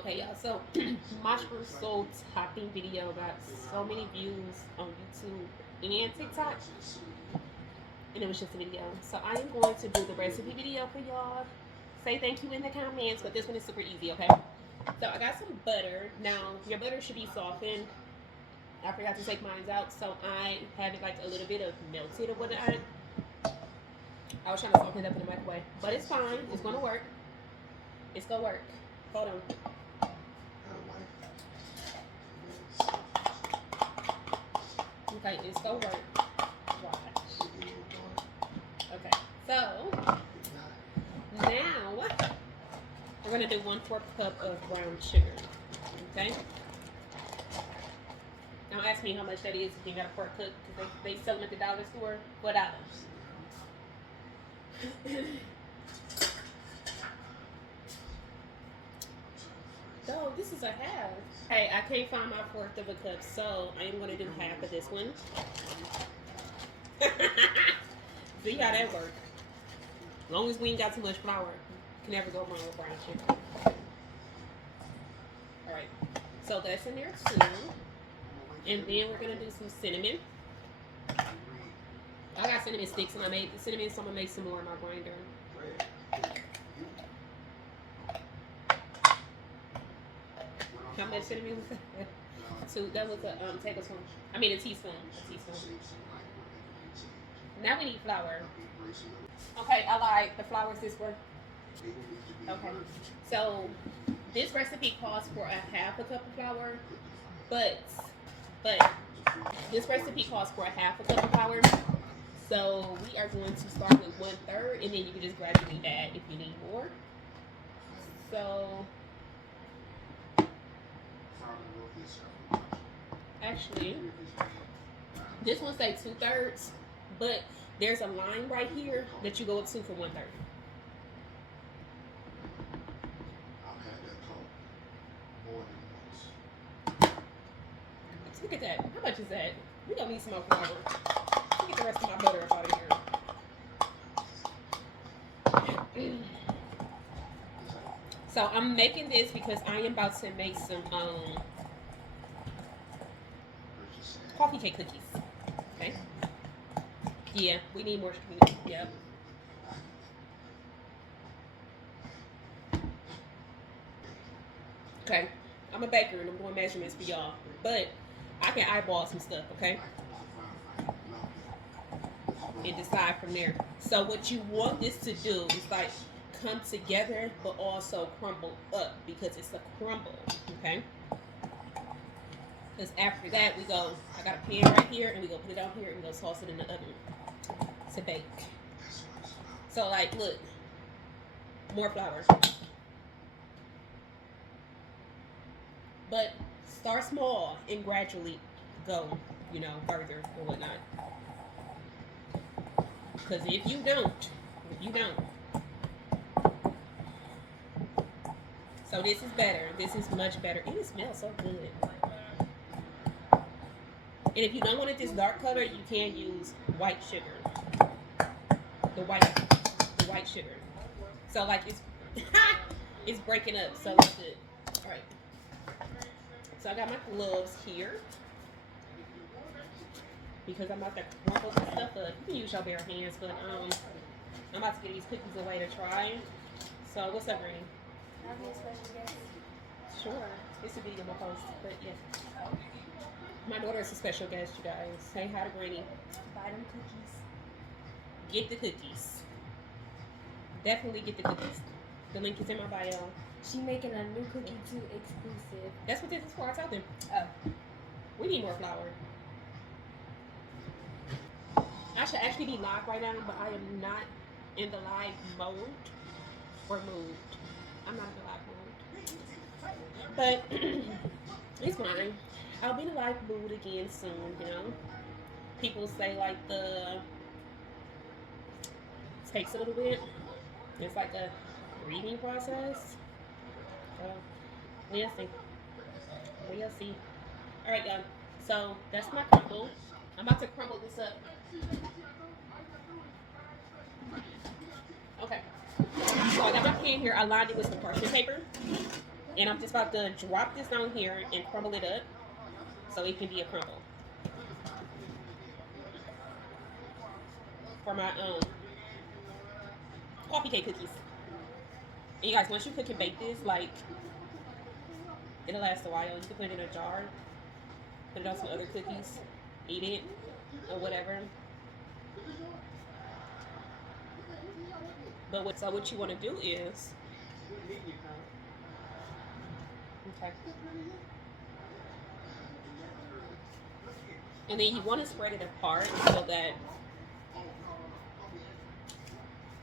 Okay, y'all. So mushroom soul topping video got so many views on YouTube and TikTok, and it was just a video. So I am going to do the recipe video for y'all. Say thank you in the comments, but this one is super easy. Okay. So I got some butter. Now your butter should be softened. I forgot to take mine out, so I have it like a little bit of melted or whatnot. I was trying to soften it up in the microwave, but it's fine. It's gonna work. It's gonna work. Hold on. Okay, it's gonna work. Watch. Okay, so now we're gonna do 1/4 cup of brown sugar. Okay. Now ask me how much that is if you got a pork cook, because they sell them at the dollar store for $4. So this is a half. Hey, I can't find my 1/4 of a cup, so I am going to do half of this one. See how that works. As long as we ain't got too much flour, you can never go wrong with brown sugar. Alright, so that's in there too. And then we're going to do some cinnamon. I got cinnamon sticks and I made the cinnamon, so I'm going to make some more in my grinder. How much cinnamon was that? So that was a tablespoon. I mean a teaspoon. A teaspoon. Now we need flour. Okay, I lied. The flour's this way. Okay. So this recipe calls for a half a cup of flour, but this recipe calls for a half a cup of flour. So we are going to start with 1/3, and then you can just gradually add if you need more. So actually, this one say 2/3, but there's a line right here that you go up to for 1/3. Look at that. How much is that? We gonna need some more flour. Let me get the rest of my butter up out of here. So I'm making this because I am about to make some coffee cake cookies. Okay. Yeah, we need more cookies. Yep. Okay. I'm a baker and I'm doing measurements for y'all, but I can eyeball some stuff. Okay. And decide from there. So what you want this to do is like come together, but also crumble up because it's a crumble. Okay. Because after that, we go, I got a pan right here, and we go put it out here, and we go toss it in the oven to bake. So, like, look, more flour. But start small and gradually go, further or whatnot. Because if you don't. So this is better. This is much better. And it smells so good. And if you don't want it this dark color, you can use white sugar. The white sugar. So like it's breaking up, so it's good. Alright. So I got my gloves here. Because I'm about to crumble this stuff up. You can use your bare hands, but I'm about to get these cookies away to try. So what's up, Granny? I'll be a special guest. Sure. It's a video I'm gonna post, but yeah. My daughter is a special guest, you guys. Say hi to Granny. Buy them cookies. Get the cookies. Definitely get the cookies. The link is in my bio. She making a new cookie too, exclusive. That's what this is for. I told them. Oh. We need more flour. I should actually be live right now, but I am not in the live mode or mood. I'm not in the live mood. But it's fine. I'll be in the live mood again soon, People say like the takes a little bit. It's like a reading process. So we'll see. We'll see. Alright, y'all. So that's my crumble. I'm about to crumble this up. Okay. So I got my pan here. I lined it with some parchment paper. And I'm just about to drop this down here and crumble it up so it can be a crumble for my coffee cake cookies. And you guys, once you cook and bake this, like, it'll last a while. You can put it in a jar, put it on some other cookies, eat it, or whatever. But what you want to do is, okay, and then you want to spread it apart so that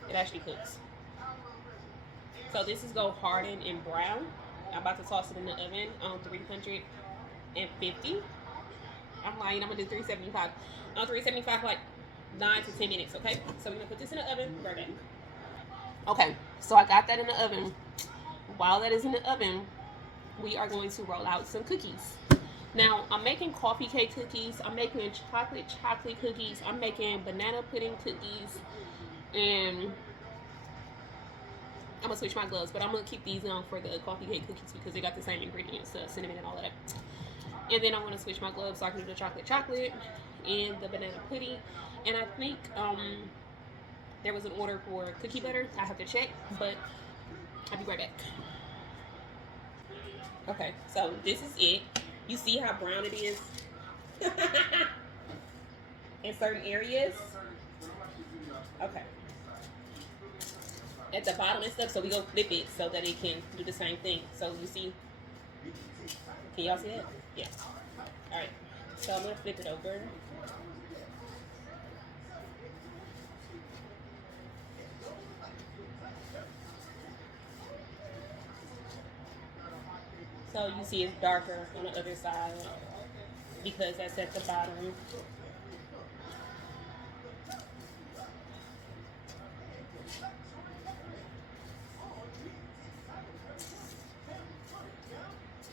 it actually cooks. So this is go harden and brown. I'm about to toss it in the oven on 350. I'm lying, I'm gonna do 375. On 375 like 9 to 10 minutes, okay? So we're gonna put this in the oven, right back. Okay, so I got that in the oven. While that is in the oven, we are going to roll out some cookies. Now, I'm making coffee cake cookies, I'm making chocolate cookies, I'm making banana pudding cookies, and I'm gonna switch my gloves, but I'm gonna keep these on for the coffee cake cookies because they got the same ingredients, cinnamon and all that. And then I'm gonna switch my gloves so I can do the chocolate and the banana pudding. And I think there was an order for cookie butter. I have to check, but I'll be right back. Okay, so this is it. You see how brown it is in certain areas? Okay. At the bottom and stuff, so we go flip it so that it can do the same thing. So you see, can y'all see that? Yeah. All right, so I'm gonna flip it over. So you see it's darker on the other side because that's at the bottom.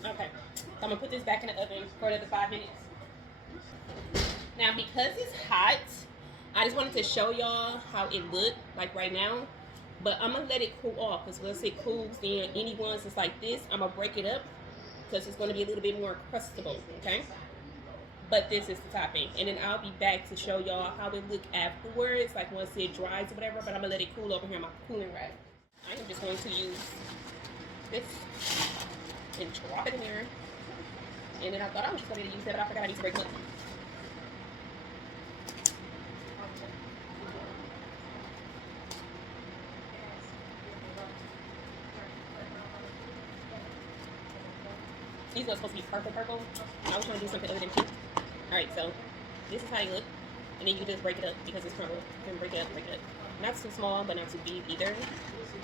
Okay, so I'm gonna put this back in the oven for another 5 minutes. Now, because it's hot, I just wanted to show y'all how it looked like right now. But I'm gonna let it cool off because once it cools, then any ones that's like this, I'm gonna break it up because it's gonna be a little bit more crustable, okay? But this is the topping, and then I'll be back to show y'all how it look afterwards, like once it dries or whatever. But I'm gonna let it cool over here on my cooling rack. I am just going to use this and drop it in there. And then I thought I was just going to use that, but I forgot I need to break it up. These are supposed to be purple. I was trying to do something other than pink. Alright, so this is how you look. And then you can just break it up because it's crumble. You can break it up. Not too small, but not too big either.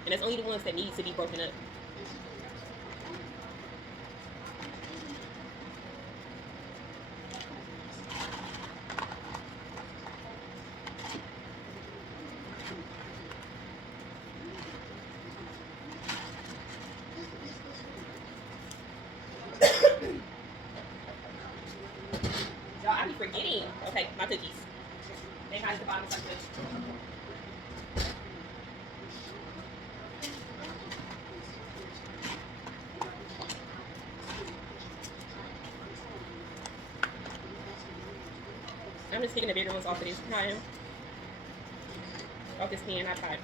And that's only the ones that need to be broken up. Y'all, I be forgetting. Okay, my cookies. They hide at the bottom of my cookies. I'm just taking the bigger ones off of this pan. Off this pan, not pot.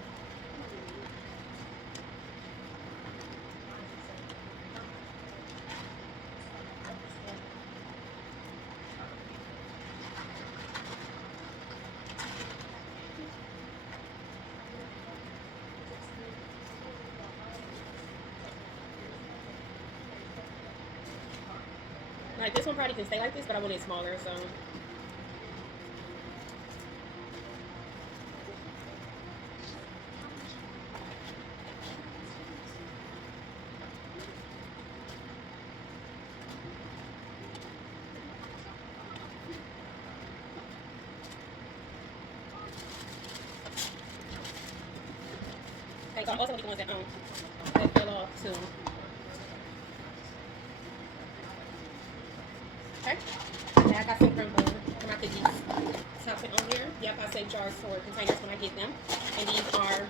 Like this one probably can stay like this, but I want it smaller, so. Okay, so I also want the ones that fell off too. Okay, now I got some crumble for my cookies. Top it on here. Yep, I save jars for containers when I get them. And these are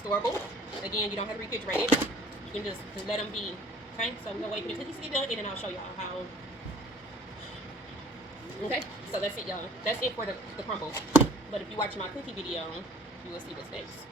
storable. Again, you don't have to refrigerate it. You can just let them be Okay, so we're gonna wait for the cookies to get done, and then I'll show y'all how. Okay, so that's it, y'all. That's it for the crumble. But if you watch my cookie video, you will see what's next.